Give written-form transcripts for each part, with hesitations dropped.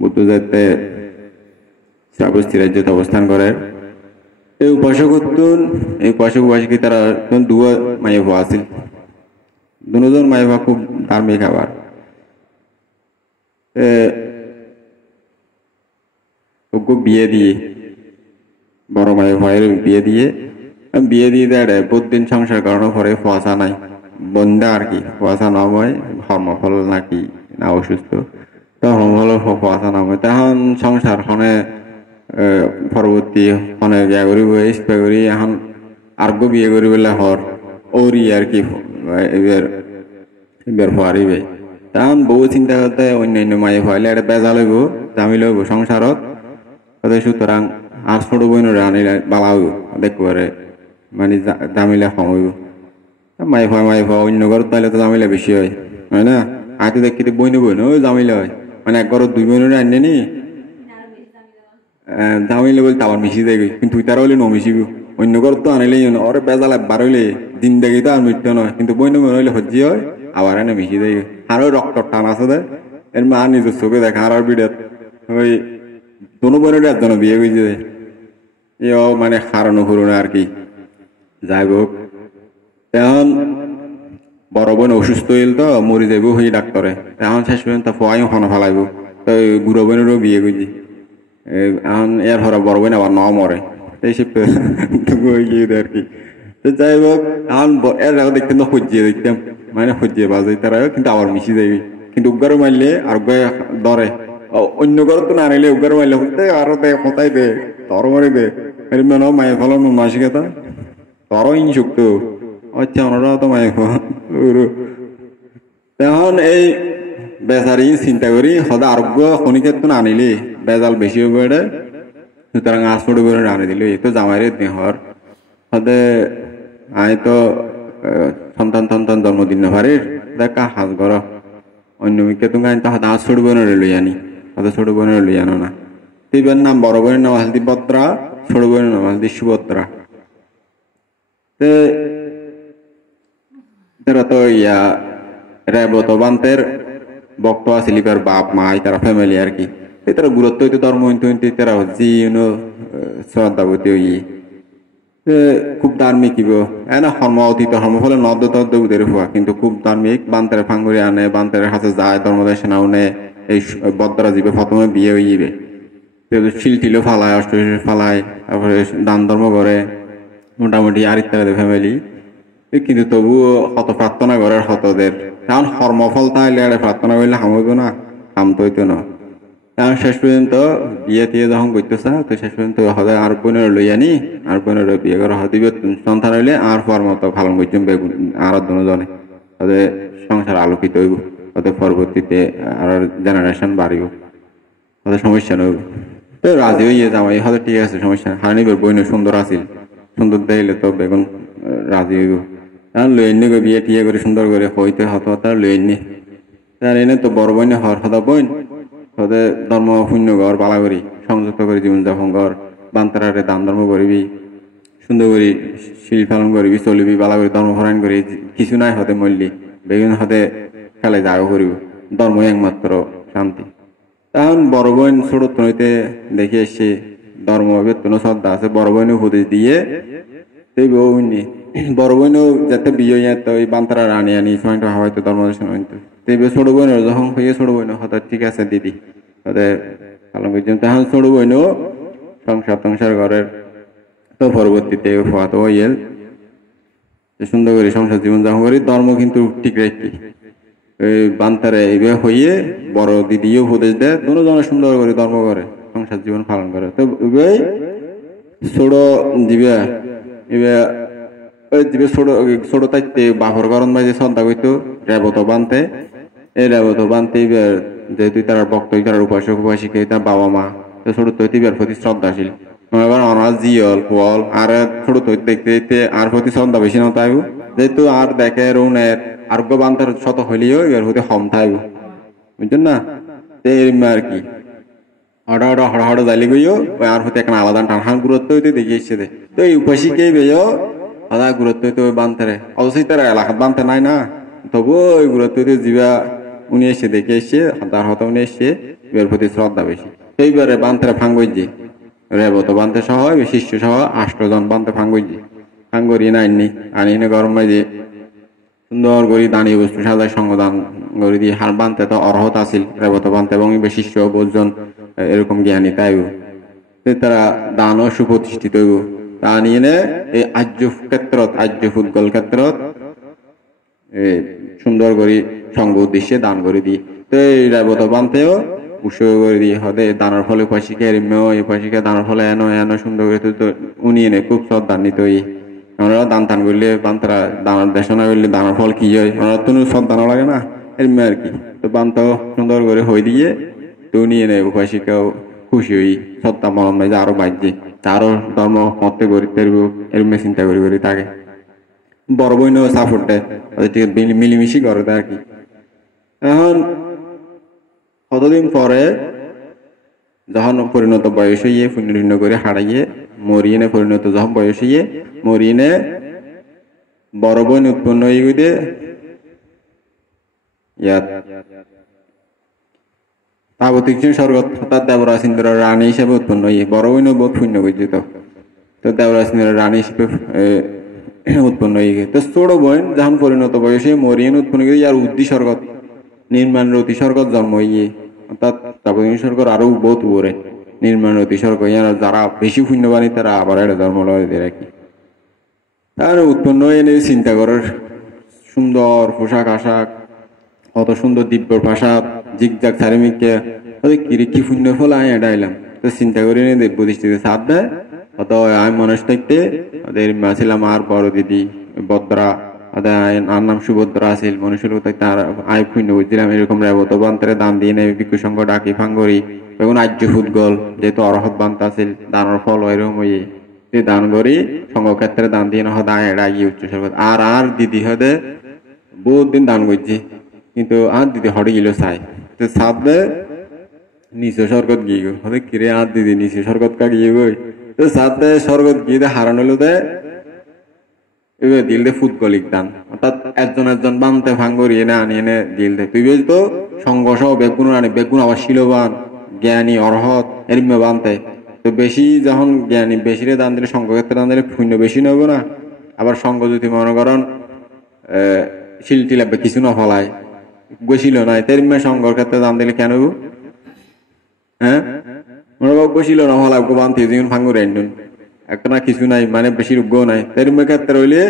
বুদ্ধ যাতে শ্রাবস্তী রাজ্যত অবস্থান করে এই উপাসক উপাসিকা তারা দুয়া মায়ে হওয়া আছিল দুজন মায়ে হওয়া খুব ধার্মিক আবার বিয়ে দিয়ে বড় মায়ের ভয়ের বিয়ে দিয়ে দেয় প্রতিদিন সংসার করানোর পরে ফসা নাই বন্ধা আর কি ফসা নয় কর্মফল নাকি না অসুস্থ কর্মফল ফসা নয় তখন সংসার খনে পরবর্তী খনে বিয়া করিব ইস্পা করি এখন আর্গ বিয়ে করি বলে হর ওরি আর কি এবার ফুয়ারিবে তখন বউ চিন্তা করতে অন্যান্য মায়ে ফুয়াইলে একটা বেজা লইব জামি লইব সংসারত সুতরাং আর ছোট বইনের আনিলে বালাও দেখবারে মানে জামিলা কম হইব মাই ভয় অন্য ঘর তাইলে তো জামিলা বেশি হয় না আগে দেখি বইনে ওই জামিলা হয় মানে এক ঘর দুই বইনের আনে নি জামিলা বলতে আবার মিশি দেয় কিন্তু তুই তারা হইলে নমিশিব অন্য ঘর তো আনিলেই ওরে বেজাল একবার হইলে দিন দেখি তো আর মৃত্যু নয় কিন্তু বইনে বই হইলে হজ্জি হয় আবার এনে মিশি দেয় আরো রক্ত টান আছে দেয় এর মা নিজের চোখে দেখা আর বিড়াত ওই দোনো বোনের একজন বিয়ে হয়েছে এও মানে হারানো হরুন আর কি যাই হোক এখন বড় বোন অসুস্থ হইল তো মরি যাইব হয়ে ডাক্তারে এখন শেষ পর্যন্ত ফোয়াই হন ফেলাইব তো গুড়ো বোনেরও বিয়ে করছি এখন এর হরা বড় বোন আবার ন মরে এই সব আর কি যাই হোক এখন এর দেখতেন তো সজ্জিয়ে দেখতাম মানে সজ্জিয়ে বাজাই তারা কিন্তু আবার মিশি যাইবি কিন্তু উগারও মারলে আর ধরে অন্য ঘর তো না আনিলে উগার মারলে হতে আরো দে কোথায় দে তর মরে দে এর মেন মায়ের ফল মাসিকতা তর ইনসুক্ত আচ্ছা ওনারা তো মায়ের এখন এই বেচারি চিন্তা করি সদা আরোগ্য খনিকের তো আনিলে বেজাল বেশি হয়ে পড়ে সুতরাং আজ পড়ে করে আনি দিল এই তো জামাইরে দেহর সদে আই তো সন্তান জন্মদিন না পারির দেখা হাজ ঘর অন্য মিকে তুমি আনি তো সদা আজ ছোট বোনের লই আনি তাদের ছোট বোনের লই আনো না তিবের নাম বড় বোনের নাম হালদি বত্রা ছোট বোনের নাম হালদি সুভদ্রা তারা তো ইয়া রেবত বান্তের ভক্ত আসিলিবার বাপ মা তারা ফ্যামিলি আর কি তারা গুরুত্ব হইতে ধর্ম হইতে তারা হচ্ছে শ্রদ্ধাবতী হই খুব ধার্মিক না হর্ম অতীত হর্ম ফলে নদ্য তদ্দ উদের হওয়া কিন্তু খুব ধার্মিক বান্তের ফাঙ্গুরি আনে বান্তের হাতে যায় ধর্মদেশনা উনে এই বদ্রা জীবে প্রথমে বিয়ে হইবে শিল টিল ফালায় অষ্ট ফালায় তারপরে দান ধর্ম করে মোটামুটি আর ইত্যাদি ফ্যামিলি কিন্তু তবুও হত প্রার্থনা করে হতদের কারণ কর্মফল তাইলে প্রার্থনা করলে হামইব না কাম তো হইতো না কারণ শেষ পর্যন্ত বিয়ে টিয়ে যখন করতেছে তো শেষ পর্যন্ত হতে আর বোনের লই আনি আর বোনের বিয়ে করে হদিবে সন্তান হইলে আর পর মতো ভালো করছেন বেগুন আর দুজনে তাদের সংসার আলোকিত হইব তাদের পরবর্তীতে আর জেনারেশন বাড়িব তাদের সমস্যা নইব তো রাজি হইয়ে জামাই হয়তো ঠিক আছে সমস্যা হানিবে বইন সুন্দর আছিল সুন্দর দেখলে তো বেগুন রাজি হইব কারণ লই এনে বিয়ে টিয়ে করে সুন্দর করে হইতে হতো তার লই এনে তার এনে তো বড় বইনে হর সদা বইন তাদের ধর্ম শূন্য ঘর পালা করি সংযুক্ত করে জীবনযাপন কর বান্তারে দান ধর্ম করিবি সুন্দর করি শিল পালন করবি চলিবি পালা করি ধর্ম ফরায়ণ করি কিছু নাই হতে মরলি বেগুন হতে খেলে যাও করিব ধর্ম একমাত্র শান্তি তখন বড় বোন ছোট হইতে দেখে এসছে ধর্ম বেতন শ্রদ্ধা আছে বড় বোনে উপদেশ দিয়ে সেই বউনি বড় বোনও যাতে বিয়ে ওই বান্তারা রানি আনি সময়টা হয়তো ধর্ম ছোট বোনের যখন হইয়ে ছোট বোন হঠাৎ ঠিক আছে দিদি তাদের পালন করছেন তখন ছোট বোনও সংসার ঘরের তো পরবর্তীতে হওয়াতো হইল সুন্দর করে সংসার জীবন যাপন করি ধর্ম কিন্তু ঠিক রাখি ওই বান্তারে এইভাবে হইয়ে বড় দিদিও উপদেশ দেয় দুজনে সুন্দর করে ধর্ম করে সংসার জীবন পালন করে তো ওই ছোট দিবে এবার দিবে ছোট তাইতে বাপর গরম বাজে শ্রদ্ধা করতো রেবত বানতে এই রেবত বানতে এবার যেহেতু তারা ভক্ত তার উপাসক উপাসিকা তার বাবা মা ছোট তৈতে এবার প্রতি শ্রদ্ধাশীল এবার অনার জিয়ল ফল আর ছোট তৈরি দেখতে দেখতে আর প্রতি শ্রদ্ধা বেশি না তাইব যেহেতু আর দেখে রৌনের আরোগ্য বান্তার শত হইলেও এবার হতে কম থাকবো বুঝছেন না আর কি হড়া জালি গইও আর হতে এখন আলাদা টানহান গুরুত্ব হইতে দেখে এসছে তো এই উপাসিকেই বেও আলাদা গুরুত্ব হইতে ওই বান্তারে অবশ্যই তারা এলাকাত বানতে নাই না তবু ওই গুরুত্ব হইতে জীবা উনি এসে দেখে এসছে তার হতা উনি এসছে এর প্রতি শ্রদ্ধা বেশি। সেইবারে বান্তেরা ফাঙ্গইজি রেবত বান্তে সহ শিষ্য সহ 8 জন বান্তে ফাঙ্গইজি ফাঙ্গরি না আনি গরম যে সুন্দর করে দানীয় বস্তু সাজায় সঙ্গদান করে দিয়ে হার বানতে তো অর্হত আছিল রেবত বানতে এবং শিষ্য 5 জন এরকম জ্ঞানী তাইও তারা দানও সুপ্রতিষ্ঠিত হইব তা নিয়ে এই আর্য ফুটবল ক্ষেত্রত সুন্দর করে সঙ্গ উদ্দেশ্যে দান করে দিই। তো এই রেবত বানতেও উৎসর্গ করে দিই হদে দানার ফলে উপাসিকা এরিমেও এই উপাসিকা দানার ফলে এনো সুন্দর করে তো উনি এনে খুব শ্রদ্ধান্বিত হই। আমরা দান টান করলে বান্তারা দানার দেশনা করলে দানার ফল কি হয় ওনারা তো সব দানা লাগে না এরমে আর কি। তো বান্তাও সুন্দর করে হয়ে দিয়ে তো উনি এনে উপাসিকাও খুশি হই শ্রদ্ধা মরম যে আরো বাজ্যে তারও ধর্ম মতে করি এরমে চিন্তা করি থাকে বড় বইনও সাপোর্ট দেয় মিলিমিশি করে দেয় আর কি। এখন কতদিন পরে যখন পরিণত বয়স হইয়ে পুণ্য করে হারাইয়ে মরিয়ে পরিণত যখন বয়স হইয়ে মরিয়ে বড় বোন উৎপন্ন হয়ে গিয়ে ইয়াত তাবতিক স্বর্গত হঠাৎ দেবরাজ ইন্দ্রের রানী হিসেবে উৎপন্ন হইয়ে বড় বোনও বহুত পুণ্য করছিত। তো দেবরাজ ইন্দ্রের রানী হিসেবে উৎপন্ন হয়ে গিয়ে তো ছোট বোন যখন পরিণত বয়সে মরিয়ে উৎপন্ন করে আর উদ্দি স্বর্গত নির্মাণ রতি স্বর্গত জন্ম হইয়ে অর্থাৎ তাবতিক স্বর্গর আরো বহুত উপরে নির্মাণ রতি স্বর্গ যারা বেশি পুণ্যবানী তারা আবার একটা জন্ম লড়াইতে রাখি। তার উৎপন্ন হয়ে এনে চিন্তা করার সুন্দর পোশাক আশাক কত সুন্দর দিব্য ভাষা জিগজাগ চারিমিককে কি পুণ্য ফল আমি এটা এলাম তো চিন্তা করি নে প্রতিষ্ঠিত সাথ দেয় অত আমি মানুষ থাকতে ওদের ছিলাম আর বড় দিদি বদ্রা আর নাম সুভদ্রা আছিল মনুষ্যের তার আয় পুণ্য বুঝছিলাম এরকম রেবত বান্তরে দান দিয়ে নেই ভিক্ষু সংঘ ডাকি ফাঙ্গরি এখন আর্য ফুটগল যেহেতু অরহত বান্ত আছিল দানের ফল এরকম হয়ে দান করি সংঘক্ষেত্রে দান দিয়ে না হদা এড়াই উচ্চ স্বর্গত আর দিদি হদে বহুত দিন দান করছি কিন্তু আর দিদি হটে গেল চাই তো সাথে নিচে স্বর্গত গিয়ে গো হদে কিরে আর দিদি নিচে স্বর্গত কা গিয়ে গই তো সাথে স্বর্গত গিয়ে হারান হলো দে এবার দিল দে ফুটগলিক দান অর্থাৎ একজন বানতে ফাঙ্গরি এনে আনি এনে দিল দে তুই বেশ তো সংঘর্ষ বেগুন আনি বেগুন আবার শিলবান জ্ঞানী অরহত এরমে বানতে তো বেশি যখন জ্ঞানী বেশিরে দান দিলে সংঘক্ষেত্রে দান দিলে পুণ্য বেশি নেবো না। আবার সংঘ যদি মনে করেন শিলটি লাগবে কিছু না ফলায় গছিল না তেরমে সংঘর ক্ষেত্রে দান দিলে কেন হ্যাঁ মনে গছিল না ফলায় বানতে যেমন ফাঙ্গুর এন্ডুন একটা না কিছু নাই মানে বেশি রোগ্য নাই তেরমে ক্ষেত্রে হইলে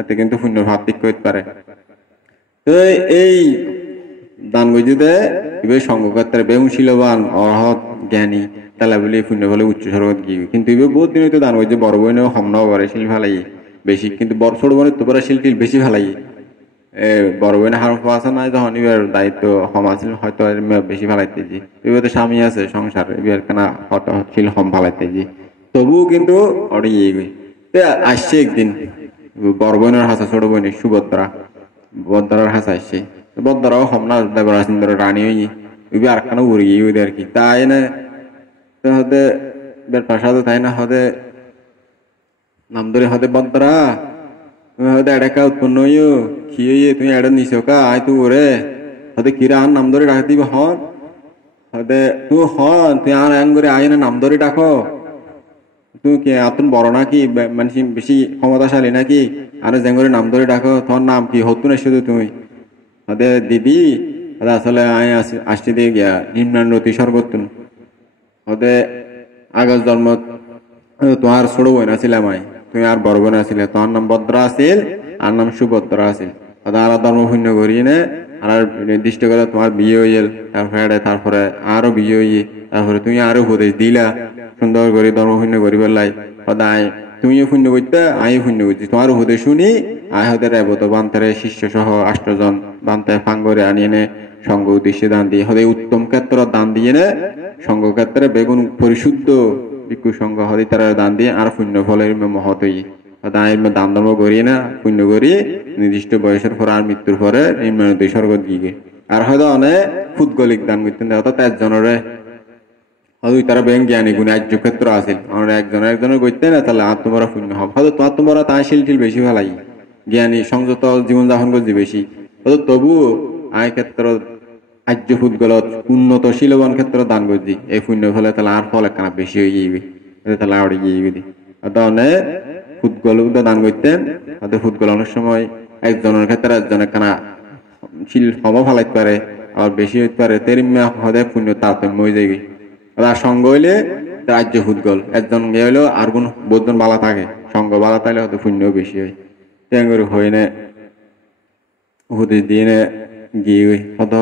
এতে কিন্তু পুণ্য ভাব ঠিক করতে পারে। তো এই দান গজিতে এবার সংঘক্ষেত্রে বেগুন শিলবান অরহত জ্ঞানী তালা বলে পুণ্য ফলে উচ্চ স্বর্গত গিয়ে কিন্তু এবার বহুত দিন হয়তো দান করছে বড় বোনেও হমনাও পারে শিল ফেলাই বেশি কিন্তু বড় ছোট বোনের তো শিল টিল বেশি ফেলাই বড় বোনে হার আছে নাই যখন এবার দায়িত্ব হম আছিল হয়তো বেশি ফেলাইতেছি এবার তো স্বামী আছে সংসার এবার কেনা হট শিল হম ফেলাইতেছি তবুও কিন্তু অড়ে আসছে একদিন বড় বোনের হাসা ছোট বোনের সুভদ্রা বদ্রার হাসা আসছে বদ্রাও হমনা দেবরাজ ইন্দ্রের রানী হই এবার আরেকখানা উড়ে গিয়ে আর কি তাই না হতে প্রসাদ তাই না হতে নাম ধরে হতে বদ্রা তুমি হয়তো এটাকা উৎপন্ন হইও কি হইয়ে তুমি এটা নিছো কা আয় তু ওরে হতে কিরা আর নাম ধরে ডাক দিবে হন হতে তুই হন তুই আর এন করে আয় না নাম ধরে ডাকো তুই কি আতুন বড় নাকি মানে বেশি ক্ষমতাশালী নাকি আর যেন করে নাম ধরে ডাকো তোমার নাম কি হতুন এসে তুমি হতে দিদি আসলে আয় আসতে দিয়ে গিয়া নিম্নান্নতি সর্বোত্তম হতে আগের জন্ম তোমার ছোট বোন আছিল আমায় তুমি আর বড় বোন আসলে তোমার নাম ভদ্রা আছিল আর নাম সুভদ্রা আছিল আর ধর্ম শূন্য করিয়ে নে আর নির্দিষ্ট করে তোমার বিয়ে হইল তারপরে আরো বিয়ে হইয়ে তারপরে তুমি আরো উপদেশ দিলা সুন্দর করে ধর্ম শূন্য করি পেলাই সদায় তুমিও শূন্য করতে আমিও শূন্য করছি তোমার উপদেশ শুনি আয় হতে রেবত বান্তারে শিষ্য সহ 8 জন বান্তায় ফাঙ্গরে আনিয়ে নে সংঘ উদ্দেশ্যে দান দিয়ে হতে উত্তম ক্ষেত্র দান দিয়ে নে সংঘ ক্ষেত্রে বেগুন পরিশুদ্ধ ভিক্ষু সংঘ হতে তারা দান দিয়ে আর পুণ্য ফলের মহৎ হই দান ধর্ম করি না পুণ্য করি নির্দিষ্ট বয়সের পর আর মৃত্যুর পরে নিম্নান্নতি স্বর্গত গিয়ে আর হয়তো অনেক ফুটগলিক দান করতেন অর্থাৎ একজনের হয়তো তারা বেং জ্ঞানী গুণে আর্য ক্ষেত্র আছিল আমরা একজনের করতে না তাহলে আর তোমরা পুণ্য হবে হয়তো তোমরা তাই শিল টিল বেশি ফেলাই জ্ঞানী সংযত জীবনযাপন করছি বেশি হয়তো তবুও আয় ক্ষেত্র আর্য ফুটগলত উন্নত শিলবান ক্ষেত্র দান করছি এই পুণ্য ফলে তাহলে আর ফল একখানা বেশি হয়ে যাবে তাহলে আড়ে গিয়ে দি তাহলে ফুটবল দান করতেন তাদের ফুটবল অনেক সময় একজনের ক্ষেত্রে একজন একখানা শিল হব ফালাইতে পারে আবার বেশি হইতে পারে তেরিমা হদে পুণ্য তারতম্য হয়ে যাবে আর সঙ্গ হইলে রাজ্য ফুটবল একজন গিয়ে হইলেও আর কোন বোধন বালা থাকে সঙ্গ বালা থাকলে হয়তো পুণ্য বেশি হয় তেঙ্গুরি হয়ে নে হুদের দিয়ে গিয়ে হয়তো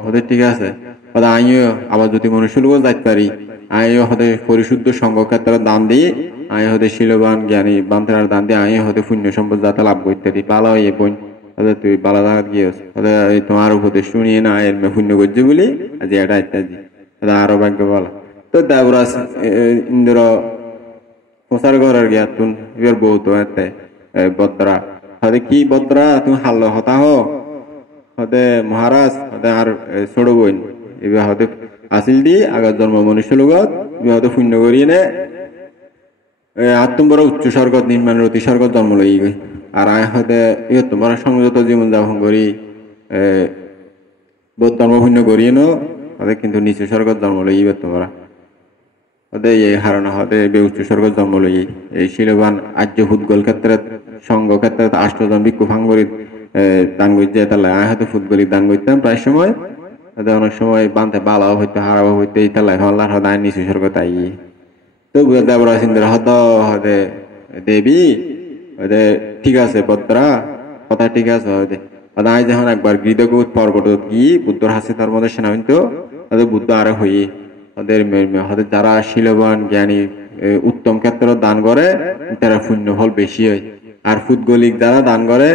হতে ঠিক আছে হয়তো আমিও আবার যদি মনুষ্য লোক যাইতে পারি আমিও হতে পরিশুদ্ধ সঙ্গ ক্ষেত্রে দান দিই আমি হতে শিলবান জ্ঞানী বান্তার দান দিয়ে আমি হতে পুণ্য সম্পদ যাতে লাভ করতে দিই পালা হয়ে বোন হতে তুই বালা জায়গা গিয়েছ হতে তোমার উপদেশ শুনিয়ে না এর পুণ্য করছে বলি আজ এটা ইত্যাদি আরো ভাগ্য বলা তো দেবরাজ ইন্দ্র প্রচার করার গিয়া তুন এবার বউ তো এতে বদ্রা হতে কি বদ্রা তুমি হাল্লো হতা হতে মহারাজ হতে আর ছোট বোন এবার হতে আসিল দি আগের জন্ম মনুষ্য লগত এবার হতে পুণ্য করিয়ে নে আত্মবড় উচ্চ স্বর্গত নির্মাণের অতি স্বর্গত জন্ম লই গই আর আয় হতে তোমার সংযত জীবন যাপন করি বোধ ধর্ম পুণ্য করিয়ে নো হতে কিন্তু নিচু স্বর্গত জন্ম লইবে তোমরা হতে এই হারানো হতে উচ্চ স্বর্গত জন্ম লই এই শিলবান আর্য ফুটবল ক্ষেত্রে সঙ্গ ক্ষেত্রে 8 জন ভিক্ষু ভাঙ্গরি দান করছে তাহলে আয় হয়তো ফুটবলি দান করতাম প্রায় সময় অনেক সময় বানতে বালাও হইতো হারাও হইতো এই তাহলে হল্লার হতে আয় নিচু স্বর্গত আই তো দেবরাজ ইন্দ্র হতে দেবী হতে ঠিক আছে বদ্রা কথা ঠিক আছে হতে আয় যখন একবার গৃহগুত পর্বত গিয়ে বুদ্ধর হাসি তার মধ্যে সেনাবিন্ত তাদের বুদ্ধ আরো হই ওদের হতে যারা শিলবান জ্ঞানী উত্তম ক্ষেত্র দান করে তারা পুণ্য ফল বেশি হয় আর ফুটগলিক যারা দান করে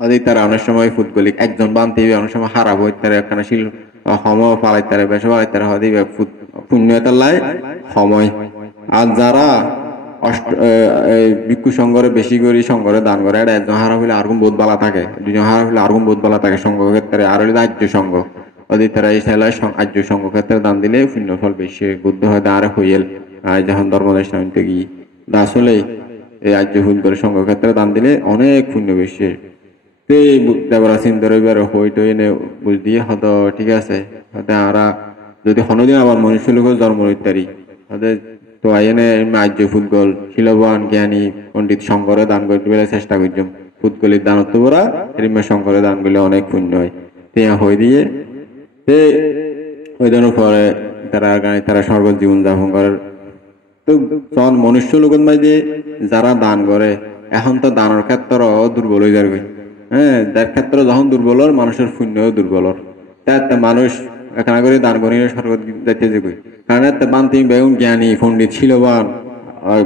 ওদের তারা অনেক সময় ফুটগলিক একজন বানতে অনেক সময় হারাবো তারা একখানা শিল হম পালাই তারা বেশ পালাই তারা হতে পুণ্য লাই সময় আর যারা ভিক্ষু সংঘরে বেশি করে সংঘরে দান করে এটা একজন হারা হইলে আরগুন বোধ বালা থাকে দুজন হারা হইলে আরগুন বোধ বালা থাকে সংঘ ক্ষেত্রে আর হইলে আর্য সংঘ ওদের তারা এই সেলায় আর্য সংঘ ক্ষেত্রে দান দিলে পুণ্য ফল বেশি বুদ্ধ হয়তো আর হইল যখন ধর্মদেশ নামতে গিয়ে আসলে এই আর্য ফুল সংঘ ক্ষেত্রে দান দিলে অনেক পুণ্য বেশি দেবরা চিন্তা রবিবার হইতো এনে বুঝ দিয়ে হয়তো ঠিক আছে হয়তো আরা যদি কোনোদিন আবার মনুষ্য লোক জন্ম ইত্যাদি হয়তো তো আইনে আর্য ফুটবল শিলবান জ্ঞানী পণ্ডিত শঙ্করে দান করতে পেলে চেষ্টা করছম ফুটবলের দানত্ব বরা এরিমে শঙ্করে দান করলে অনেক পুণ্য হয় তিয়া হয়ে দিয়ে ওই দিনের পরে তারা স্বর্গ জীবন যাপন করার তো তখন মনুষ্য লোকের মাঝে যারা দান করে এখন তো দানের ক্ষেত্র দুর্বল হয়ে যাবে হ্যাঁ যার ক্ষেত্রে যখন দুর্বল মানুষের পুণ্য দুর্বল তাতে মানুষ এখানে করে দান করি স্বর্গ যাইতে যে কারণ এতে বান্তি বেগুন জ্ঞানী পণ্ডিত শিলবান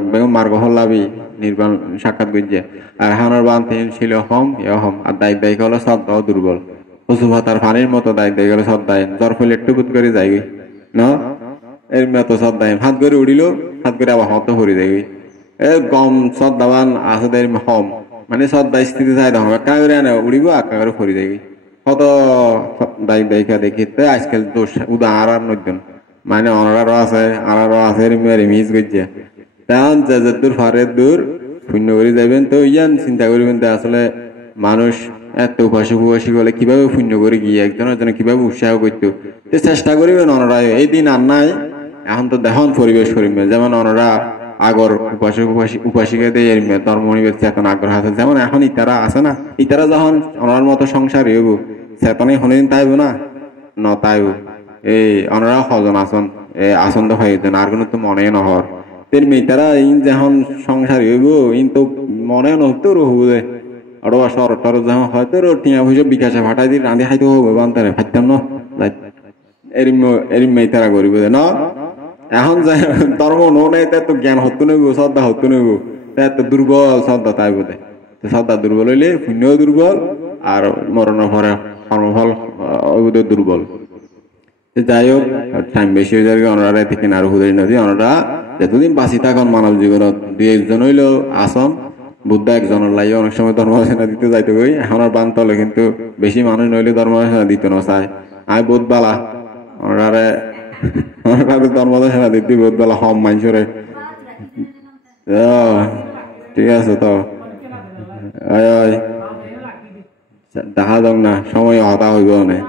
বেগুন মার্গ হল্লাবি নির্বাণ সাক্ষাৎ করছে আর হানার বান্তি ছিল হম আর দায়িত্ব হলো শ্রদ্ধা দুর্বল পশু ভাতার পানির মতো দায়িত্ব গেল শ্রদ্ধায় জ্বর ফুলে একটু বুত করে যাই না এর মতো শ্রদ্ধায় হাত করে উড়িল হাত করে আবার হত হরি যাই গম শ্রদ্ধাবান আছে হম মানে শ্রদ্ধা স্থিতি চাই দেখো একা করে আনে উড়িব একা করে ফরি যাই কত দেখা দেখিতে আজকাল দোষ উদাহরণ নজন মানে অনারও আছে আনারও আছে মিস করছে তেমন যে দূর ফারে দূর শূন্য করে যাবেন তো ইয়ান চিন্তা করবেন আসলে মানুষ এত উপাসী বলে কিভাবে পুণ্য করে গিয়ে একজনের কিভাবে উৎসাহ করতো চেষ্টা করিবেন অনরা এই দিন আর নাই এখন তো দেখুন পরিবেশ করিবেন যেমন অনরা আগর উপাসিকাদের ধর্ম নিবে চেতন আগ্রহ আছে যেমন এখন ইতারা আছে না ইতারা যখন অনার মতো সংসার হইব চেতনে হলেন তাইব না ন তাইব এই অনরা সজন আসন আসন দেখাইতেন আর কোনো তো মনে নহর তেমনি তারা ইন যখন সংসার হইব ইন তো মনে নহতো রহু দে আর সরকার যখন হয়তো টিয়া পয়সা বিকাশে ফাটাই দিয়ে রাঁধি খাইতে হবে বান্তারে ফাইতাম না এরিম তারা করিব না এখন ধর্ম নেই তো জ্ঞান হতো নেব শ্রদ্ধা হতো নেব এত দুর্বল শ্রদ্ধা তাই বোধ শ্রদ্ধা দুর্বল হইলে পুণ্য দুর্বল আর মরণ ফলে কর্মফল দুর্বল যাই হোক টাইম বেশি হয়ে যাবে ওনারা থেকে আরো হুদাই নদী ওনারা যতদিন বাঁচি থাকুন মানব জীবনত দুই একজন হইলো আসন বুদ্ধ একজনের লাগে অনেক সময় ধর্মসেনা দিতে যাইতে গই এখন আর বান তলে কিন্তু বেশি মানুষ নইলে ধর্মসেনা দিতে না চায় আয় বোধ বালা ওনারা ধর্মসেনা দিতে বোধ বালা হম মানুষরে ঠিক আছে তো দেখা যাক না সময় হতা হইব অনেক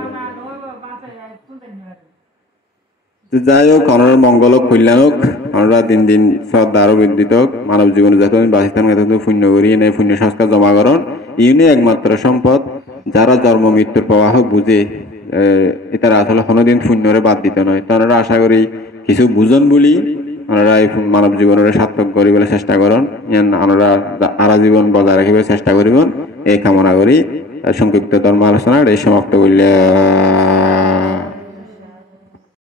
যাই হোক অনার মঙ্গল হোক কল্যাণ হোক আমরা দিন দিন শ্রদ্ধা আরো বৃদ্ধিত হোক মানব জীবনে যখন বাঁচিতাম পুণ্য করি এনে পুণ্য সংস্কার জমাকরণ ইউনি একমাত্র সম্পদ যারা জন্ম মৃত্যুর প্রবাহ বুঝে এটার আসলে কোনোদিন পুণ্যরে বাদ দিতে নয়। তো আমরা আশা করি কিছু বুঝন বলি আমরা এই মানব জীবনের সার্থক করিবার চেষ্টা করুন, আমরা আরা জীবন বজায় রাখিবার চেষ্টা করিব এই কামনা করি। সংক্ষিপ্ত ধর্ম আলোচনা এই সমাপ্ত করলে